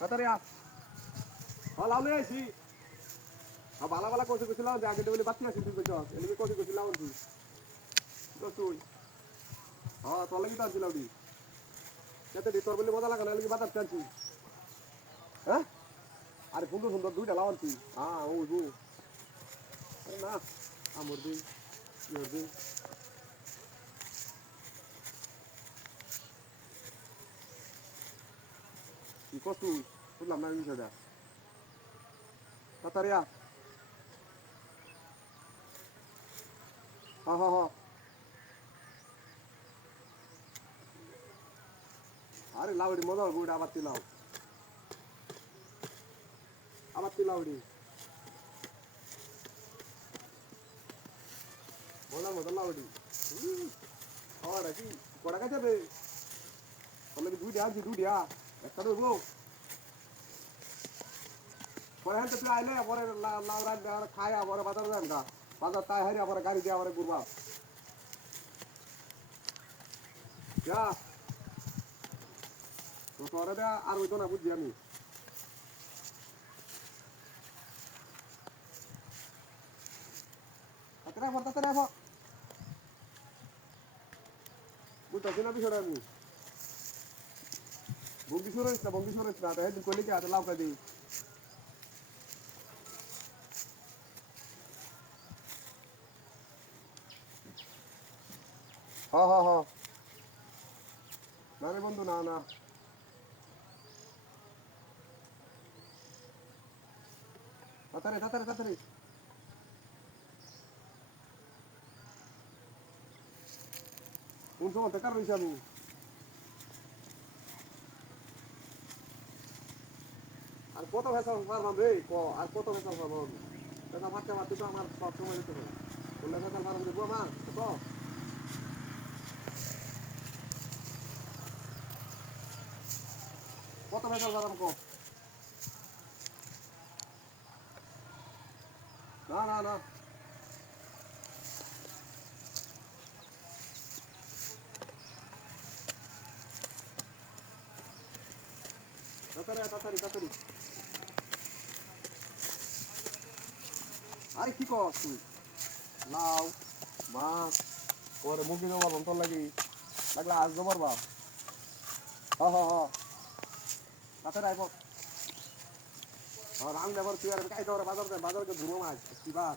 তাড়াতাড়ি আস হ্যাঁ লাউলে আইছি। হ্যাঁ বালা বালা কষে কষে লাউ আগে বলে বাতি আছি তুই কইছ। এলিকে কষে কষে লাউ তুই তুই হ্যাঁ তোর লাগি তো আনছি লাউডি যাতে তোর বলে মজা লাগা না এলিকে বাতাস টানছি হ্যাঁ? আরে, সুন্দর সুন্দর দুইটা লাউ আনছি। হ্যাঁ গো না আমর দিন ইয়োর দিন কি কস তুই বুঝলাম না বিষয়টা তাড়াতাড়ি আ হ্যাঁ হ্যাঁ হ্যাঁ আরে লাউডি, মজা ওটা আবার তিলাও। আবার তিলাউডি। মজা মজা, লাউডি। আর কি? কড়া কাছে দুইটা দুইটা। একটা দেবো। পরে তুই আইলে, পরে লাউ রাখবে আর খাই পরে বাজার যান গা বাজার তাই হারি পরে গাড়ি দিয়ে পরে ঘুরবা। যা। তো তোরে দে, আর হইতো না বুঝছি আমি। তাতে রাখো তাতে রাখো বুঝতেছি না বিষয়টা আমি। বঙ্গি সরেছ না বঙ্গি সরেছ না তাই কইলে কি হাতে লাউ খাই দিই হ হ হ না রে বন্ধু না না তাড়াতাড়ি তাড়াতাড়ি তাড়াতাড়ি কোন সময় বেকার রয়েছে আমি আর কত ভেসা পারলাম রে? ক, আর কত ভেসা পারলাম ভেসা মারতে মারতে তো আমার সব সময় যেতে হবে। বললে ভেসা পারলাম দেবো আমার কত কত ভেসা পারলাম ক? না না না তাড়াতাড়ি আয়, তাড়াতাড়ি তাড়াতাড়ি আরে কি কর তুই? লাউ, মাছ পরে মুরগি জমা তোর লাগি। লাগলে আজ জমার বা হ হ হ। আইব হ্যাঁ রাং দেবার তুই আর কাই দেবার বাজার দেয় বাজারকে ঘুরো মাছ কি বার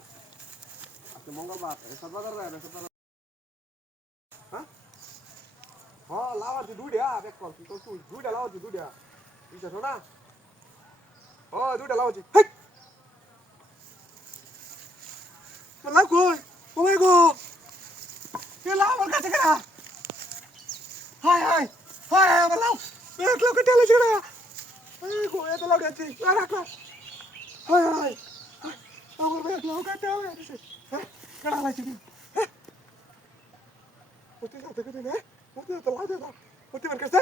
আজকে মঙ্গলবার এসব বাজার দেয় এসব বাজার হ্যাঁ? হ্যাঁ লাউ আছে দুইটা দেখ কর তুই? দুইটা লাউ আছে দুইটা। বুঝছ শোনা? ও, দুইটা লাউ আছে হেই লাউ কই? ও মাই গো? এ লাউ আমার কাছে কেনা হাই হাই হাই হাই আমার লাউ। এক লাউ কেটে আলো ছেড়া এই গো, এত লাউ গেছে আর রাখ হ্যাঁ কেডা লাইছি তুই হ্যাঁ। ওতে সাথে কেটে নে। ওতে তো